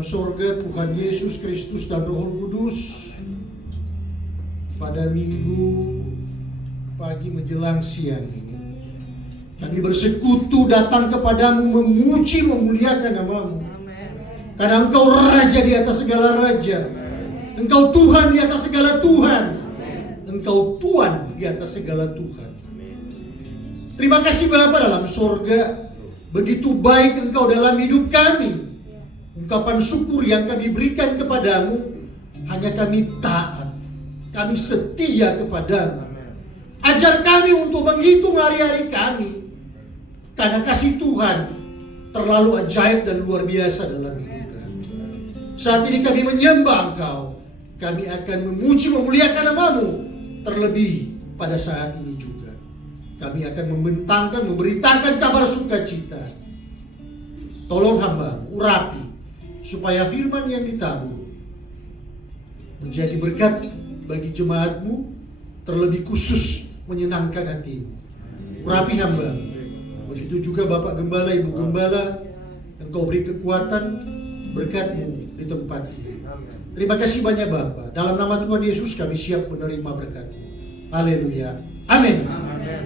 dalam sorga, Tuhan Yesus Kristus dan Roh Kudus, pada Minggu pagi menjelang siang ini, kami bersekutu datang kepadamu, memuji, memuliakan namamu. Karena Engkau Raja di atas segala Raja, Engkau Tuhan di atas segala Tuhan, Engkau Tuhan di atas segala Tuhan. Terima kasih Bapa dalam sorga, begitu baik Engkau dalam hidup kami. Ungkapan syukur yang kami berikan kepadamu, hanya kami taat, kami setia kepadamu. Ajar kami untuk menghitung hari-hari kami, karena kasih Tuhan terlalu ajaib dan luar biasa dalam hidup kami. Saat ini kami menyembah Engkau, kami akan memuji, memuliakan namamu. Terlebih pada saat ini juga kami akan membentangkan, memberitakan kabar sukacita. Tolong hamba-Mu, urapi, supaya firman yang ditabur menjadi berkat bagi jemaat-Mu, terlebih khusus menyenangkan hati-Mu. Urapi hamba-Mu. Begitu juga Bapak Gembala, Ibu Gembala, Engkau beri kekuatan, berkat-Mu di tempat ini. Terima kasih banyak Bapak. Dalam nama Tuhan Yesus kami siap menerima berkat-Mu. Haleluya. Amin.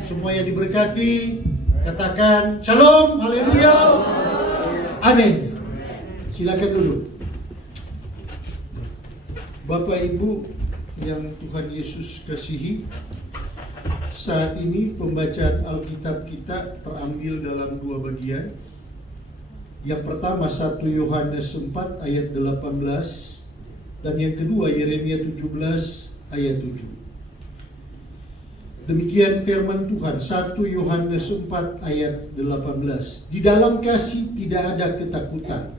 Semua yang diberkati, katakan Shalom. Haleluya. Amin. Silakan dulu. Bapak Ibu yang Tuhan Yesus kasihi, saat ini pembacaan Alkitab kita terambil dalam dua bagian. Yang pertama 1 Yohanes 4 ayat 18, dan yang kedua Yeremia 17 ayat 7. Demikian firman Tuhan, 1 Yohanes 4 ayat 18. Di dalam kasih tidak ada ketakutan.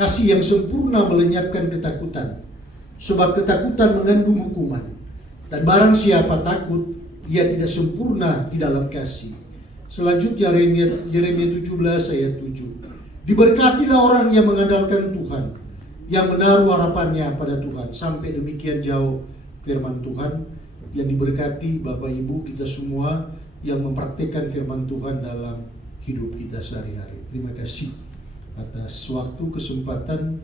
Kasih yang sempurna melenyapkan ketakutan, sebab ketakutan mengandung hukuman. Dan barang siapa takut, ia tidak sempurna di dalam kasih. Selanjutnya Yeremia 17 ayat 7. Diberkatilah orang yang mengandalkan Tuhan, yang menaruh harapannya pada Tuhan. Sampai demikian jauh firman Tuhan. Yang diberkati Bapak Ibu kita semua yang mempraktikkan firman Tuhan dalam hidup kita sehari-hari. Terima kasih atas waktu kesempatan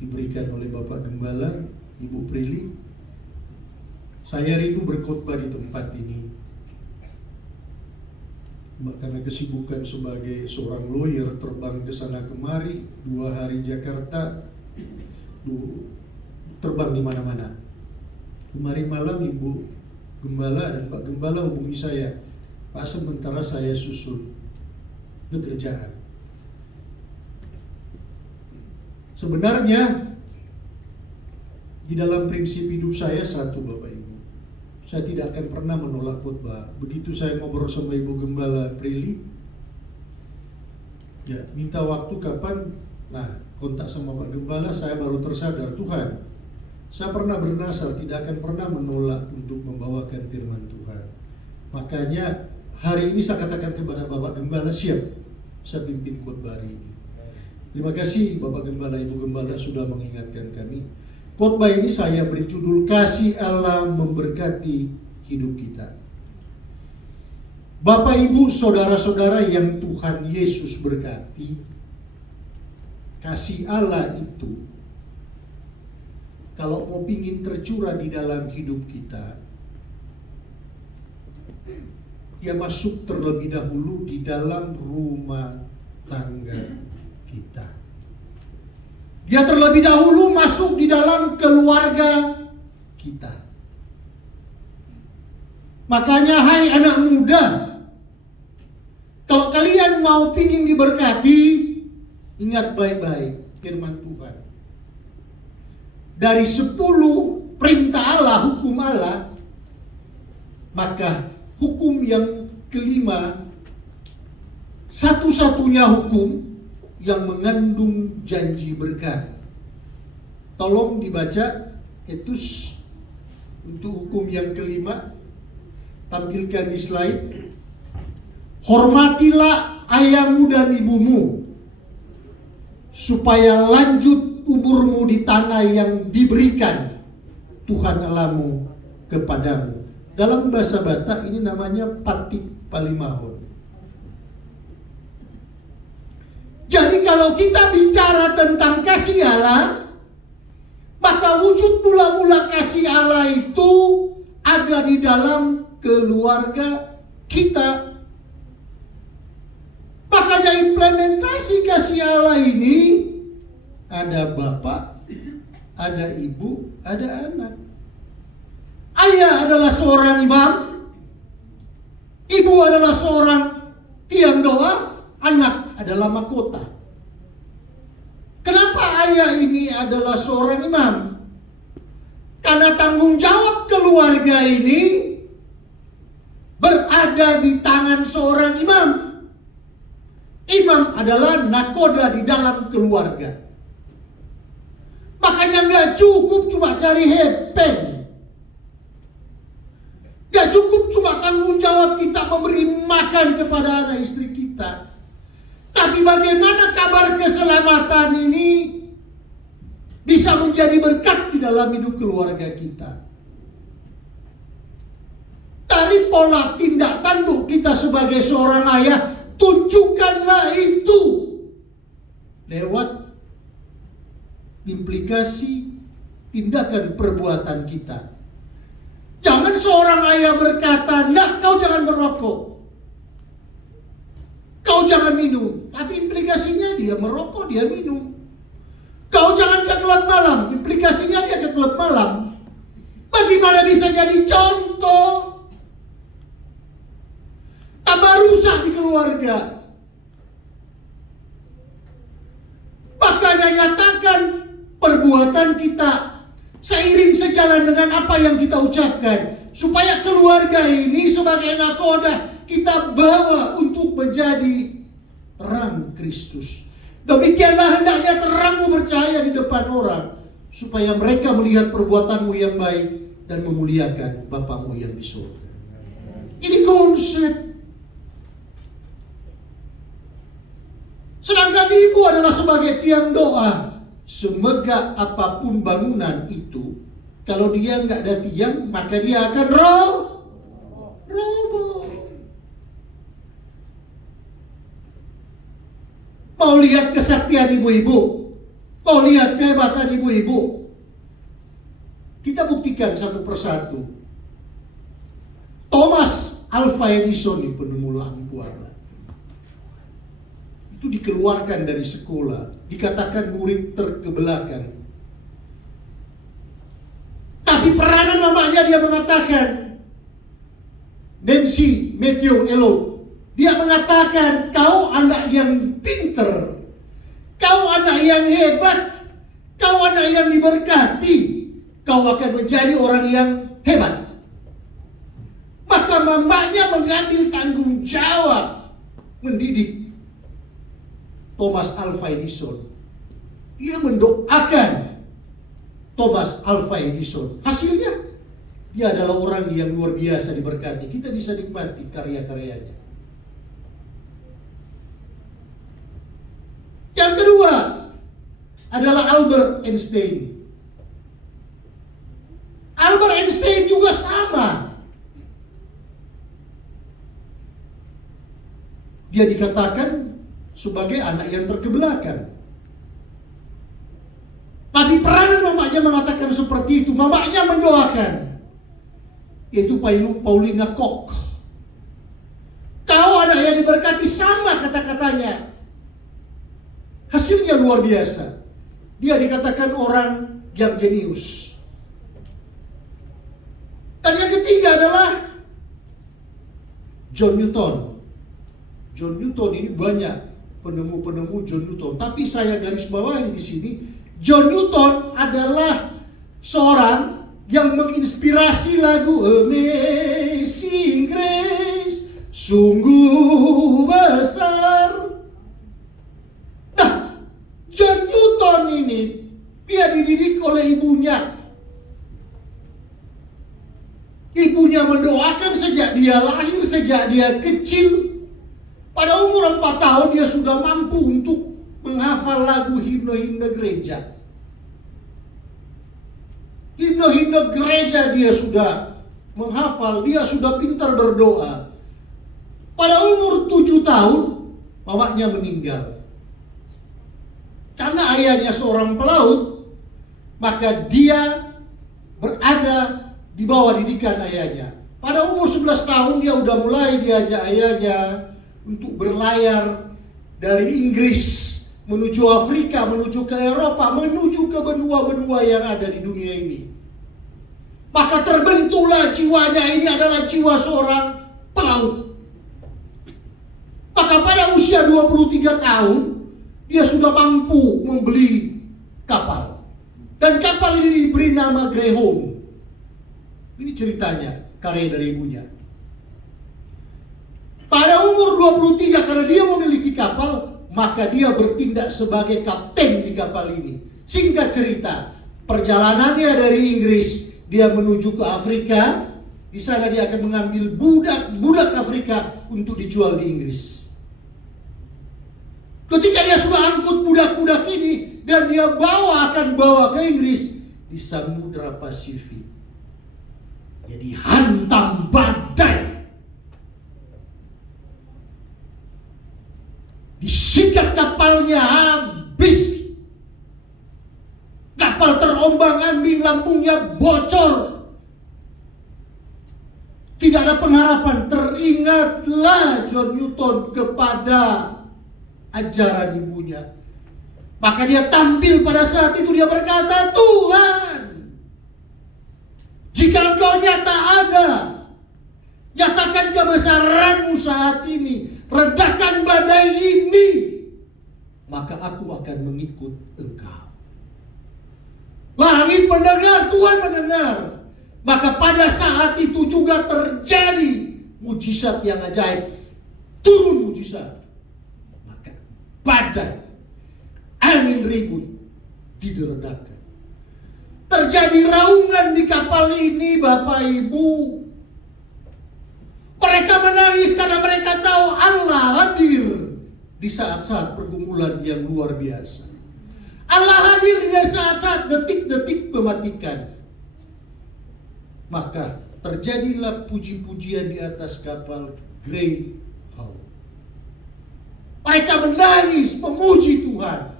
diberikan oleh Bapak Gembala, Ibu Prilly. Saya rindu berkhotbah di tempat ini karena kesibukan sebagai seorang lawyer, terbang ke sana kemari, 2 hari Jakarta, terbang di mana-mana. Kemarin malam Ibu Gembala dan Pak Gembala hubungi saya, Pak, sementara saya susul pekerjaan. Sebenarnya di dalam prinsip hidup saya satu, Bapak Ibu, saya tidak akan pernah menolak khotbah. Begitu saya ngobrol sama Ibu Gembala Prilly, ya minta waktu kapan, nah kontak sama Pak Gembala, saya baru tersadar, Tuhan, saya pernah bernasar tidak akan pernah menolak untuk membawakan firman Tuhan. Makanya hari ini saya katakan kepada Bapak Gembala, siap, saya pimpin khotbah hari ini. Terima kasih Bapak Gembala, Ibu Gembala sudah mengingatkan kami. Khotbah ini saya beri judul Kasih Allah Memberkati Hidup Kita. Bapak Ibu saudara-saudara yang Tuhan Yesus berkati, kasih Allah itu kalau mau pingin tercurah di dalam hidup kita, dia masuk terlebih dahulu di dalam rumah tangga kita. Dia terlebih dahulu masuk di dalam keluarga kita. Makanya hai anak muda, kalau kalian mau pingin diberkati, ingat baik-baik firman Tuhan. Dari 10 perintah Allah, hukum Allah, maka hukum yang kelima, satu-satunya hukum yang mengandung janji berkat. Tolong dibaca etus untuk hukum yang kelima, tampilkan di slide. Hormatilah ayahmu dan ibumu, supaya lanjut umurmu di tanah yang diberikan Tuhan Allahmu kepadamu. Dalam bahasa Batak ini namanya patip palimahon. Jadi kalau kita bicara tentang kasih Allah, maka wujud mula-mula kasih Allah itu ada di dalam keluarga kita. Makanya implementasi kasih Allah ini ada bapak, ada ibu, ada anak. Ayah adalah seorang imam, ibu adalah seorang tiang doa, anak adalah mahkota. Kenapa ayah ini adalah seorang imam? Karena tanggung jawab keluarga ini berada di tangan seorang imam. Imam adalah nakoda di dalam keluarga. Makanya gak cukup cuma cari hepeng. Gak cukup cuma tanggung jawab kita memberi makan kepada anak istri kita. Tapi bagaimana kabar keselamatan ini bisa menjadi berkat di dalam hidup keluarga kita. Dari pola tindak tanduk kita sebagai seorang ayah, tunjukkanlah itu lewat implikasi tindakan perbuatan kita. Jangan seorang ayah berkata, "Nah, kau jangan merokok, kau jangan minum." Tapi implikasinya dia merokok, dia minum. Kau jangan ke klub malam, implikasinya dia ke klub malam. Bagaimana bisa jadi contoh? Tambah rusak di keluarga. Makanya nyatakan perbuatan kita seiring sejalan dengan apa yang kita ucapkan, supaya keluarga ini sebagai nakoda kita bawa untuk menjadi terang Kristus. Demikianlah hendaknya terangmu bercahaya di depan orang, supaya mereka melihat perbuatanmu yang baik dan memuliakan Bapamu yang di surga. Ini konsep. Sedangkan ibu adalah sebagai tiang doa. Semegah apapun bangunan itu, kalau dia nggak ada tiang, maka dia akan roboh. Mau lihat kesaktian ibu-ibu, mau lihat kehebatan ibu-ibu, kita buktikan satu persatu. Thomas Alva Edison, penemu lampu arwah, itu dikeluarkan dari sekolah, dikatakan murid terkebelakang. Tapi peranan mamanya dia mengatakan, Nancy Matthew Elo, dia mengatakan, kau anak yang pinter, kau anak yang hebat, kau anak yang diberkati, kau akan menjadi orang yang hebat. Maka mamanya mengambil tanggung jawab mendidik Thomas Alva Edison. Dia mendoakan Thomas Alva Edison. Hasilnya, dia adalah orang yang luar biasa diberkati. Kita bisa nikmati karya-karyanya. Yang kedua adalah Albert Einstein. Albert Einstein juga sama. Dia dikatakan sebagai anak yang terkebelakang. Tapi peranan mamanya mengatakan seperti itu. Mamanya mendoakan, yaitu Paulina Koch. Kau anak yang diberkati, sama kata-katanya. Hasilnya luar biasa. Dia dikatakan orang yang jenius. Dan yang ketiga adalah John Newton. John Newton ini banyak penemu-penemu John Newton, tapi saya garis bawahi di sini, John Newton adalah seorang yang menginspirasi lagu Amazing Grace, sungguh besar. Nah, John Newton ini dia dididik oleh ibunya. Ibunya mendoakan sejak dia lahir, sejak dia kecil. Pada umur 4 tahun dia sudah mampu untuk menghafal lagu himne-himne gereja. Himne-himne gereja dia sudah menghafal, dia sudah pintar berdoa. Pada umur 7 tahun, mamanya meninggal. Karena ayahnya seorang pelaut, maka dia berada di bawah didikan ayahnya. Pada umur 11 tahun dia udah mulai diajak ayahnya untuk berlayar dari Inggris menuju Afrika, menuju ke Eropa, menuju ke benua-benua yang ada di dunia ini. Maka terbentuklah jiwanya ini adalah jiwa seorang pelaut. Maka pada usia 23 tahun, dia sudah mampu membeli kapal. Dan kapal ini diberi nama Greyhound. Ini ceritanya, karya dari ibunya. Pada umur 23, karena dia memiliki kapal, maka dia bertindak sebagai kapten di kapal ini. Singkat cerita, perjalanannya dari Inggris, dia menuju ke Afrika. Di sana dia akan mengambil budak-budak Afrika untuk dijual di Inggris. Ketika dia sudah angkut budak-budak ini dan dia akan bawa ke Inggris, di Samudra Pasifik, jadi hantam badai, disikat kapalnya habis. Kapal terombang-ambing, lambungnya bocor. Tidak ada pengharapan. Teringatlah John Newton kepada ajaran ibunya. Maka dia tampil pada saat itu, dia berkata, Tuhan, jika Engkau nyata ada, nyatakan kebesaran-Mu saat ini, redakan badai ini, maka aku akan mengikut Engkau. Langit mendengar, Tuhan mendengar. Maka pada saat itu juga terjadi mujizat yang ajaib. Turun mujizat. Maka badai, angin ribut diredakan. Terjadi raungan di kapal ini, Bapak Ibu. Mereka menangis karena mereka tahu Allah hadir di saat-saat pergumulan yang luar biasa. Allah hadir di saat-saat detik-detik mematikan. Maka terjadilah puji-pujian di atas kapal Greyhound. Mereka menangis, memuji Tuhan.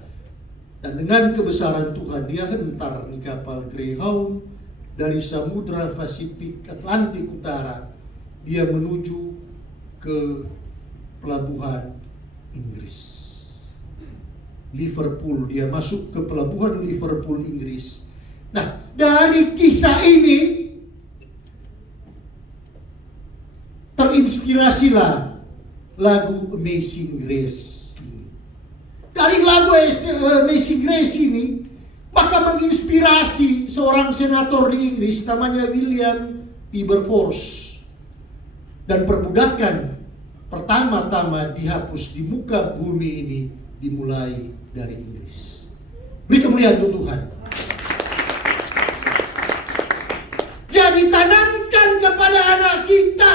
Dan dengan kebesaran Tuhan, dia hentar di kapal Greyhound dari Samudra Pasifik Atlantik Utara. Dia menuju ke pelabuhan Inggris. Liverpool, dia masuk ke pelabuhan Liverpool, Inggris. Nah, dari kisah ini terinspirasilah lagu Amazing Grace ini. Dari lagu Amazing Grace ini, maka menginspirasi seorang senator di Inggris namanya William Wilberforce. Dan perbudakan pertama-tama dihapus di muka bumi ini dimulai dari Inggris. Beri kemuliaan untuk Tuhan. Jadi tanamkan kepada anak kita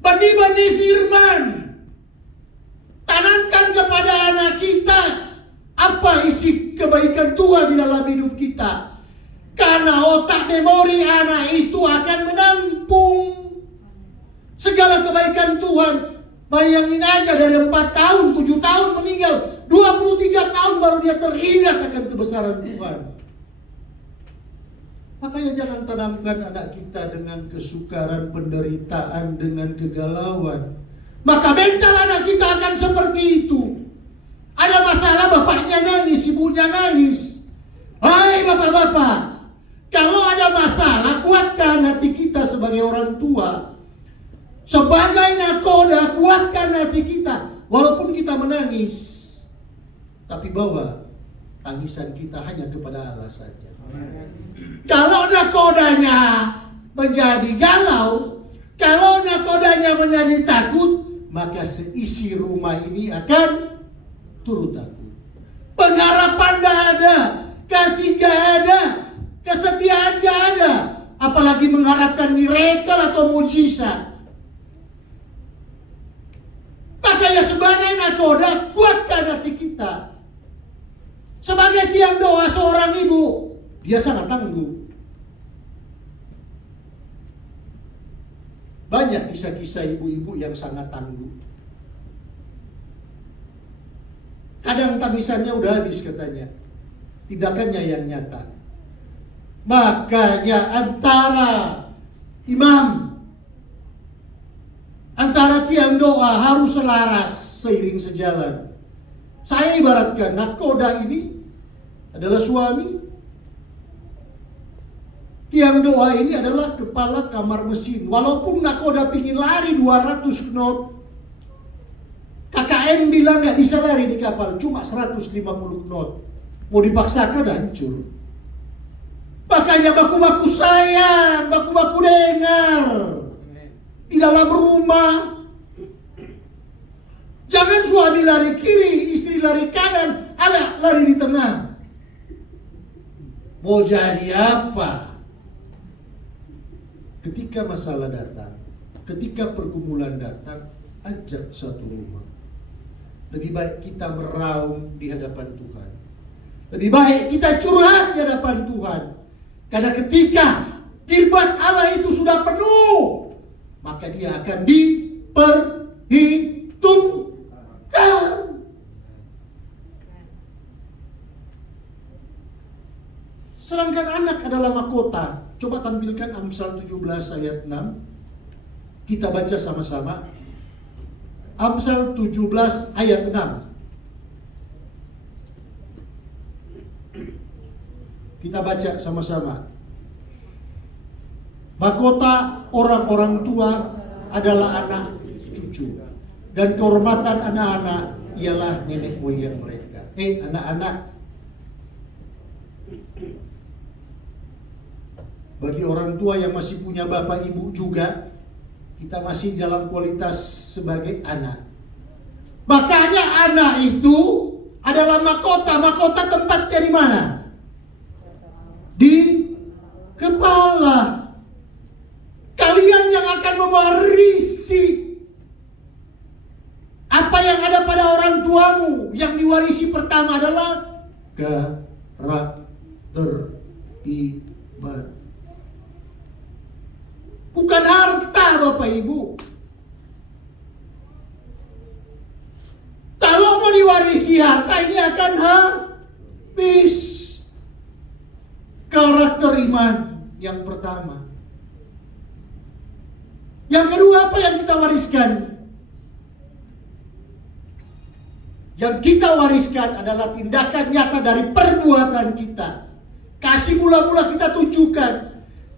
benih-benih firman. Tanamkan kepada anak kita apa isi kebaikan Tuhan di dalam hidup kita. Karena otak memori anak itu akan menampung segala kebaikan Tuhan. Bayangin aja dari 4 tahun, 7 tahun meninggal, 23 tahun baru dia teringat akan kebesaran Tuhan. Makanya jangan tanamkan anak kita dengan kesukaran, penderitaan, dengan kegalauan. Maka mental anak kita akan seperti itu. Ada masalah, bapaknya nangis, ibunya nangis. Hai bapak-bapak, kalau ada masalah, kuatkan hati kita sebagai orang tua. Sebagai nakoda, kuatkan hati kita. Walaupun kita menangis, tapi bawa tangisan kita hanya kepada Allah saja. Kalau nakodanya menjadi galau, kalau nakodanya menjadi takut, maka seisi rumah ini akan turut takut. Pengharapan gak ada, kasih gak ada, kesetiaan gak ada, apalagi mengharapkan miracle atau mujizat. Makanya sebagai nakoda, kuatkan hati kita. Sebagai tiang doa seorang ibu, dia sangat tangguh. Banyak kisah-kisah ibu-ibu yang sangat tangguh. Kadang tangisannya udah habis katanya, tindakannya yang nyata. Makanya antara imam, antara tiang doa harus selaras, seiring sejalan. Saya ibaratkan nakoda ini adalah suami, tiang doa ini adalah kepala kamar mesin. Walaupun nakoda pingin lari 200 knot, KKM bilang gak bisa lari di kapal, cuma 150 knot. Mau dipaksakan hancur. Makanya baku-baku sayang, baku-baku dengar di dalam rumah. Jangan suami lari kiri, istri lari kanan, anak lari di tengah. Mau jadi apa? Ketika masalah datang, ketika pergumulan datang, ajak satu rumah. Lebih baik kita meraung di hadapan Tuhan. Lebih baik kita curhat di hadapan Tuhan. Karena ketika kirbat Allah itu sudah penuh, maka dia akan diperhitungkan. Sedangkan anak adalah mahkota. Coba tampilkan Amsal 17 ayat 6. Kita baca sama-sama. Amsal 17 ayat 6. Kita baca sama-sama. Mahkota orang-orang tua adalah anak cucu, dan kehormatan anak-anak ialah nenek moyang mereka. Anak-anak, bagi orang tua yang masih punya bapak ibu juga, kita masih dalam kualitas sebagai anak. Makanya anak itu adalah mahkota. Mahkota tempatnya di mana? Di kepala. Kalian yang akan mewarisi apa yang ada pada orang tuamu. Yang diwarisi pertama adalah karakter iman. Bukan harta, Bapak Ibu. Kalau mau diwarisi harta, ini akan habis. Karakter iman yang pertama. Yang kedua, apa yang kita wariskan? Yang kita wariskan adalah tindakan nyata dari perbuatan kita. Kasih mula-mula kita tunjukkan.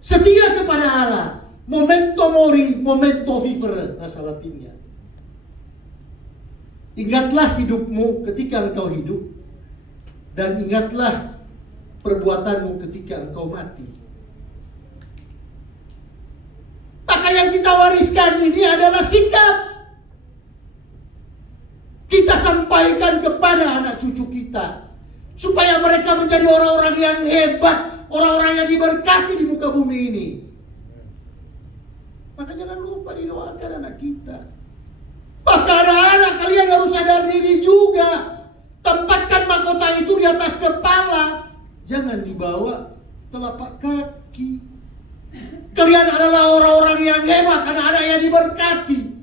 Setia kepada Allah. Memento mori, memento vivere, bahasa Latinnya. Ingatlah hidupmu ketika engkau hidup, dan ingatlah perbuatanmu ketika engkau mati. Maka yang kita wariskan ini adalah sikap. Kita sampaikan kepada anak cucu kita, supaya mereka menjadi orang-orang yang hebat, orang-orang yang diberkati di muka bumi ini. Maka jangan lupa didoakan anak kita. Maka anak-anak kalian harus sadar diri juga. Tempatkan mahkota itu di atas kepala. Jangan dibawa telapak kaki. Kalian adalah orang-orang yang hebat, anak-anak yang diberkati.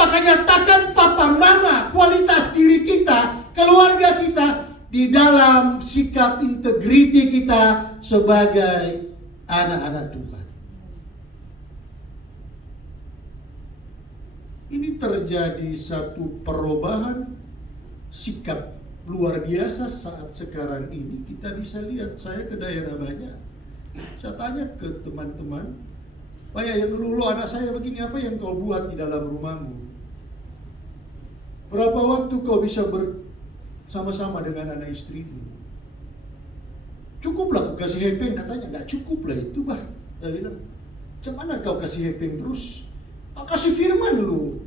Maka nyatakan papa mama kualitas diri kita, keluarga kita, di dalam sikap integriti kita sebagai anak-anak Tuhan. Ini terjadi satu perubahan sikap luar biasa saat sekarang ini. Kita bisa lihat, saya ke daerah banyak, saya tanya ke teman-teman, Pak ya, yang dulu anak saya begini, apa yang kau buat di dalam rumahmu? Berapa waktu kau bisa bersama-sama dengan anak istrimu? Cukuplah kau kasih hepeng, katanya nggak cukup lah itu bah. Saya bilang, macam mana kau kasih hepeng terus? Kasih firman lu.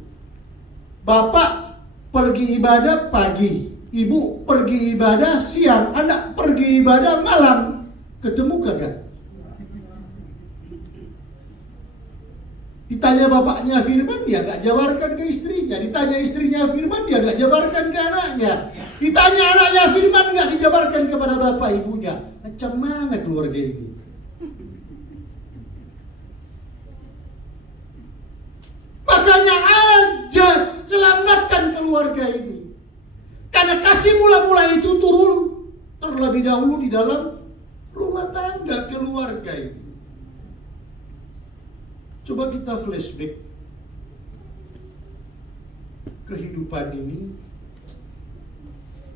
Bapak pergi ibadah pagi, ibu pergi ibadah siang, anak pergi ibadah malam. Ketemu kagak? Ditanya bapaknya firman, dia gak jabarkan ke istrinya. Ditanya istrinya firman, dia gak jabarkan ke anaknya. Ditanya anaknya firman, gak dijabarkan kepada bapak ibunya. Macam mana keluarga ini? Makanya ajar, selamatkan keluarga ini. Karena kasih mula-mula itu turun terlebih dahulu di dalam rumah tangga, keluarga itu. Coba kita flashback kehidupan ini.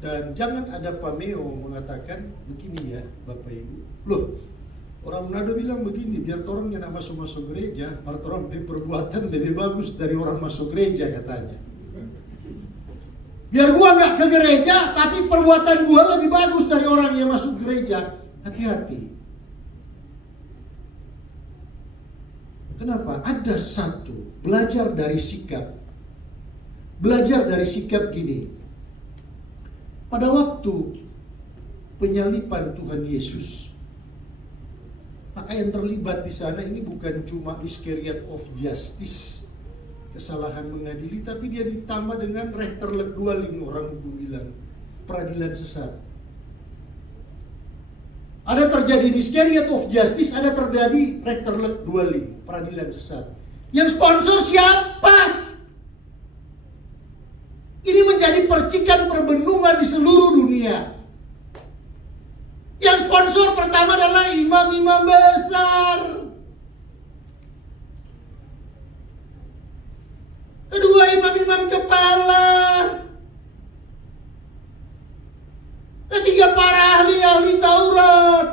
Dan jangan ada pameo mengatakan begini ya Bapak Ibu. Loh, orang Manado bilang begini, biar orang yang masuk gereja, orang perbuatan lebih bagus dari orang masuk gereja katanya. Biar gua nggak ke gereja, tapi perbuatan gua lebih bagus dari orang yang masuk gereja. Hati-hati. Kenapa? Ada satu, belajar dari sikap. Belajar dari sikap gini. Pada waktu penyaliban Tuhan Yesus, maka yang terlibat di sana ini bukan cuma miscarriage of justice, kesalahan mengadili, tapi dia ditambah dengan rechterlijk orang itu bilang, peradilan sesat. Ada terjadi miscarriage of justice, ada terjadi rechterlijk peradilan sesat. Yang sponsor siapa? Ini menjadi percikan perbendungan di seluruh dunia. Yang sponsor pertama adalah imam-imam besar. Kedua, imam-imam kepala. Ketiga, para ahli-ahli Taurat.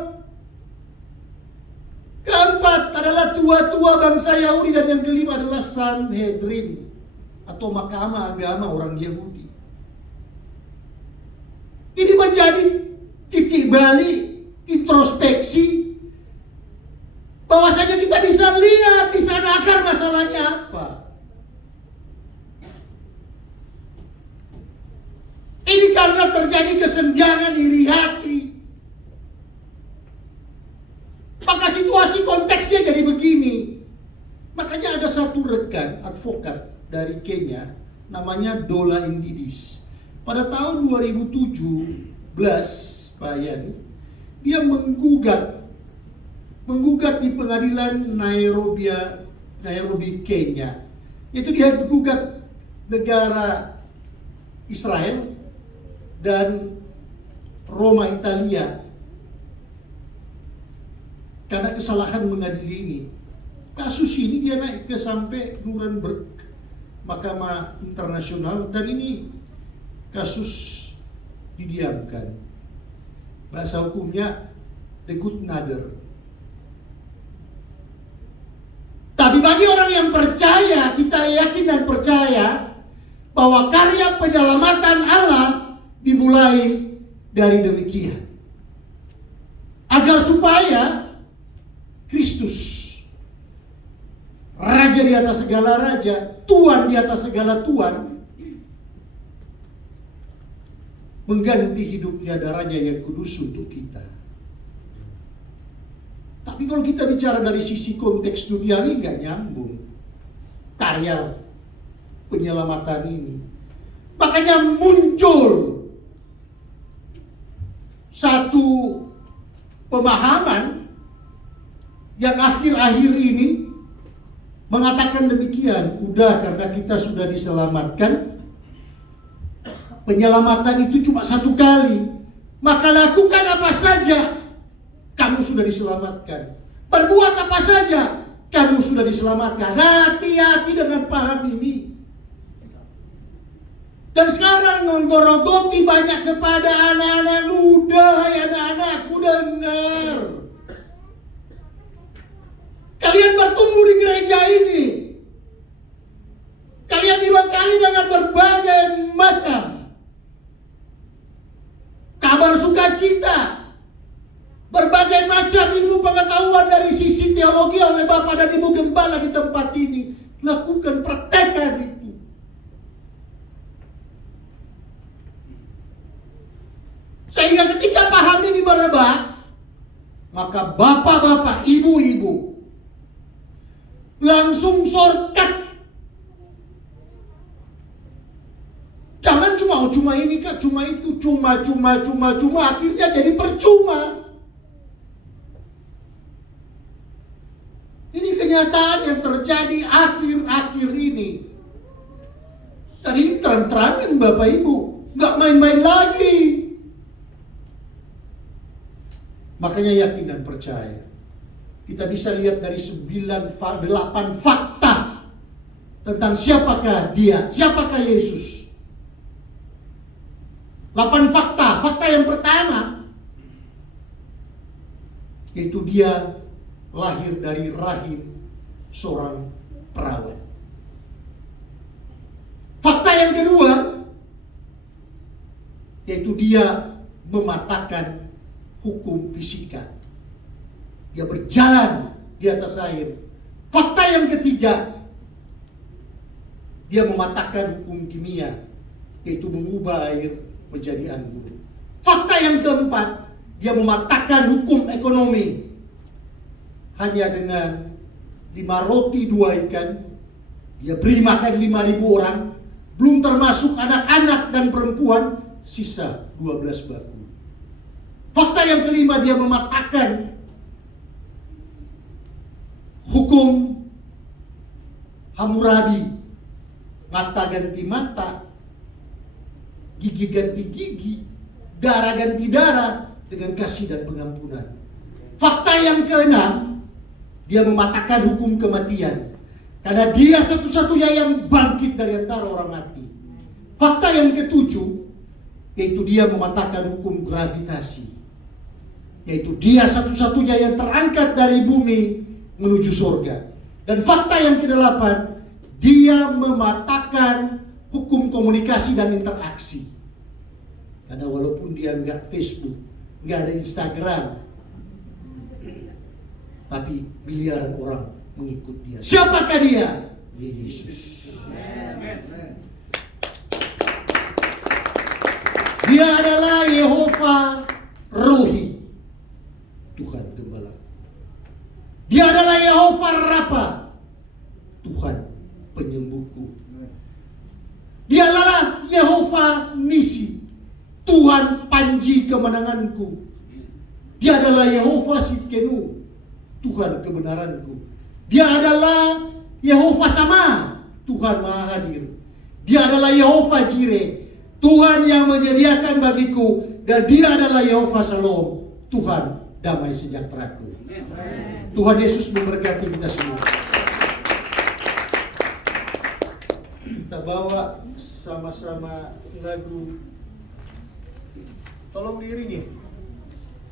Keempat adalah tua-tua bangsa Yahudi. Dan yang kelima adalah Sanhedrin, atau mahkamah agama orang Yahudi. Ini menjadi titik balik, introspeksi, bahwasanya kita bisa lihat di sana akar masalahnya apa. Ini karena terjadi kesenjangan iri hati. Maka situasi konteksnya jadi begini. Makanya ada satu rekan advokat dari Kenya, namanya Dola Indidis. Pada tahun 2017, Pak Yani, dia menggugat di pengadilan Nairobi, Kenya. Itu dia menggugat negara Israel dan Roma, Italia, karena kesalahan mengadili ini. Kasus ini dia naik ke sampai Nuremberg, Mahkamah Internasional, dan ini kasus didiamkan. Bahasa hukumnya the good nader. Tapi bagi orang yang percaya, kita yakin dan percaya bahwa karya penyelamatan Allah dimulai dari demikian. Agar supaya Kristus, Raja di atas segala raja, Tuhan di atas segala Tuhan, mengganti hidupnya darahnya yang kudus untuk kita. Tapi kalau kita bicara dari sisi konteks duniawi, nggak nyambung karya penyelamatan ini. Makanya muncul satu pemahaman yang akhir-akhir ini mengatakan demikian, udah karena kita sudah diselamatkan, penyelamatan itu cuma satu kali, maka lakukan apa saja, kamu sudah diselamatkan. Berbuat apa saja, kamu sudah diselamatkan. Hati-hati dengan paham ini. Dan sekarang menggorogoti banyak kepada anak-anak muda. Hai anak-anakku, dengar. Kalian bertumbuh di gereja ini. Kalian dibekali dengan berbagai macam kabar sukacita, berbagai macam ilmu pengetahuan dari sisi teologi oleh Bapak dan Ibu Gembala di tempat ini. Lakukan, praktekkan itu. Sehingga ketika paham ini merebak, maka bapak-bapak, ibu-ibu langsung shortcut. Jangan cuma ini kak, cuma itu, cuma, akhirnya jadi percuma. Ini kenyataan yang terjadi akhir-akhir ini. Dan ini terang-terangan Bapak Ibu. nggak main-main lagi. Makanya yakin dan percaya. Kita bisa lihat dari 8 fakta tentang siapakah dia, siapakah Yesus. 8 fakta. Fakta yang pertama, yaitu dia lahir dari rahim seorang perawat. Fakta yang kedua, yaitu dia mematahkan hukum fisika. Dia berjalan di atas air. Fakta yang ketiga, dia mematahkan hukum kimia, yaitu mengubah air menjadi anggur. Fakta yang keempat, dia mematahkan hukum ekonomi. Hanya dengan 5 roti 2 ikan, dia beri makan 5.000 orang, belum termasuk anak-anak dan perempuan, sisa 12 baku. Fakta yang kelima, dia mematahkan hukum Hammurabi. Mata ganti mata, gigi ganti gigi, darah ganti darah, dengan kasih dan pengampunan. Fakta yang keenam, dia mematahkan hukum kematian, karena dia satu-satunya yang bangkit dari antara orang mati. Fakta yang ketujuh, yaitu dia mematahkan hukum gravitasi, yaitu dia satu-satunya yang terangkat dari bumi menuju surga. Dan fakta yang kedelapan, dia mematahkan hukum komunikasi dan interaksi. Karena walaupun dia nggak Facebook, nggak ada Instagram, tapi miliaran orang mengikut dia. Siapakah dia? Dia Yesus. Dia adalah Yehova Rohi, Tuhan Gembala. Dia adalah Yehova Rafa, Tuhan penyembuhku. Dia adalah Yehova Nisi, Tuhan panji kemenanganku. Dia adalah Yehova Sidkenu, Tuhan kebenaranku. Dia adalah Yehova Sama, Tuhan Maha Hadir. Dia adalah Yehova Jireh, Tuhan yang menyediakan bagiku. Dan dia adalah Yehova Shalom, Tuhan damai sejahteraku. Tuhan Yesus memberkati kita semua. Kita bawa sama-sama lagu. Tolong diiringi.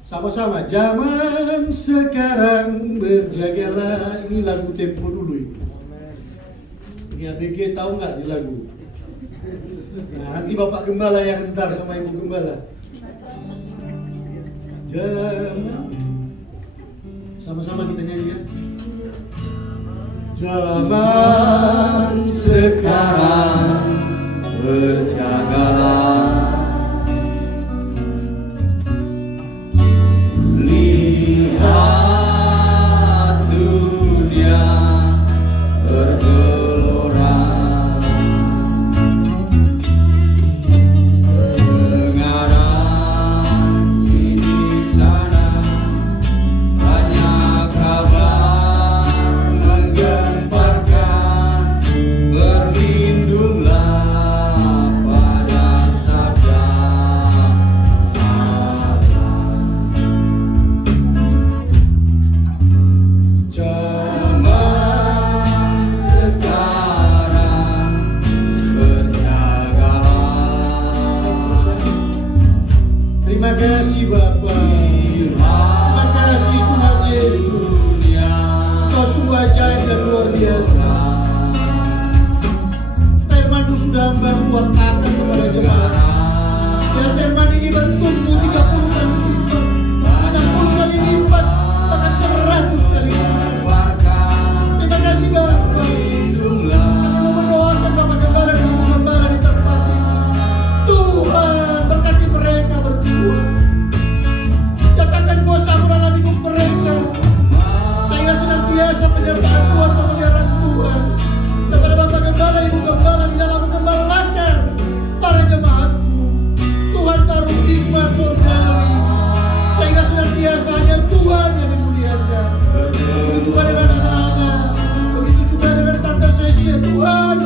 Sama-sama. Zaman sekarang berjagalah. Ini lagu tempo dulu ini. Ini ABG tahu nggak di lagu? Nah, nanti Bapak Gembala yang entar sama Ibu Gembala. Sama-sama kita nyanyikan. Zaman sekarang berjagalah, lihat dunia bergelora, dengaran sini sana banyak kabar menggemparkan, berlindunglah pada sabda Allah. Zaman sekarang berjagalah. Terima kasih Bapa. Terima kasih Tuhan Yesus. Kau sungguh ajaib dan luar biasa. Firman-Mu sudah membuat akan kepada jemaat. Dan firman ini bertumbuh 30 kali lipat, 60 kali lipat, bahkan 100 kali lipat. Terima kasih Bapa. Kami mendoakan Bapak Gembala dan Ibu Gembala di tempat ini. Tuhan berkati mereka berdua. Katakan kuasa-Mu dalam hidup mereka. Saya senantiasa penyertaan Tuhan, pemeliharaan Tuhan kepada Bapak Gembala, Ibu Gembala di dalam menggembalakan para jemaat. Tuhan taruh hikmat surgawi sehingga senantiasa hanya Tuhan yang dimuliakan. Begitu juga dengan anak-anak, begitu juga dengan Tante Sesya. Tuhan